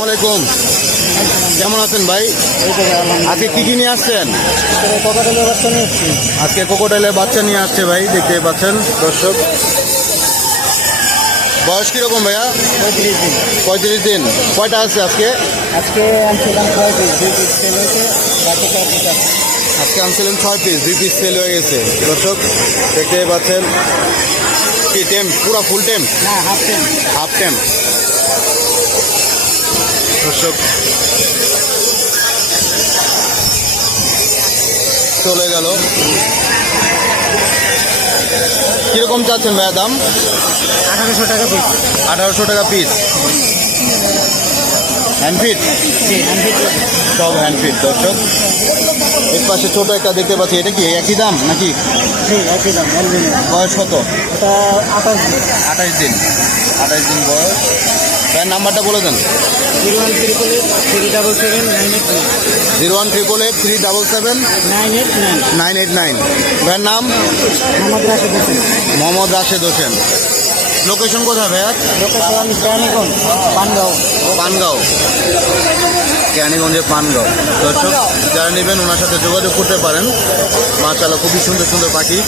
আসসালামাইকুম, কেমন আছেন ভাই? আজকে কি নিয়ে আসছেন? আজকে কোকোটাইলের বাচ্চা নিয়ে আসছে ভাই, দেখতে পাচ্ছেন দর্শক। বয়স কিরকম ভাইয়া? 35 দিন। কয়টা আছে আজকে? আজকে আনছিলাম 6 পিস, 2 পিস সেল হয়েছে, বাকি 4 পিস আছে। আজকে আনছিলেন 6 পিস, 2 পিস সেল হয়ে গেছে দর্শক, দেখতে পাচ্ছেন। কি টেম? পুরো ফুল টেম? না, হাফ টেম। হাফ টেম দর্শক। চলে গেল। কিরকম চাচ্ছেন ভাইয়া দাম? 1800 টাকা পিস। 1800 টাকা পিস। হ্যান্ডফিট? জি, 100 সব হ্যান্ডফিট দর্শক। এর পাশে ছোট একটা দেখতে পাচ্ছি, এটা কি একই দাম নাকি? জি, একই দাম, অ্যালবিনো। বয়স কত? এটা 28 দিন। 28 দিন। 28 দিন বয়স। ভাইয়ের নাম্বারটা বলে দেন। 01377 01388 377 989। ভাইয়ের নাম? মোহাম্মদ রাশেদ হোসেন। লোকেশন কোথায় ভাইয়া? লোকেশন কেরানীগঞ্জ, পানগাঁও। পানগাঁও, কেরানীগঞ্জের পানগাঁও দর্শক। যারা নেবেন ওনার সাথে যোগাযোগ করতে পারেন। মাশাআল্লাহ, খুবই সুন্দর সুন্দর পাখি।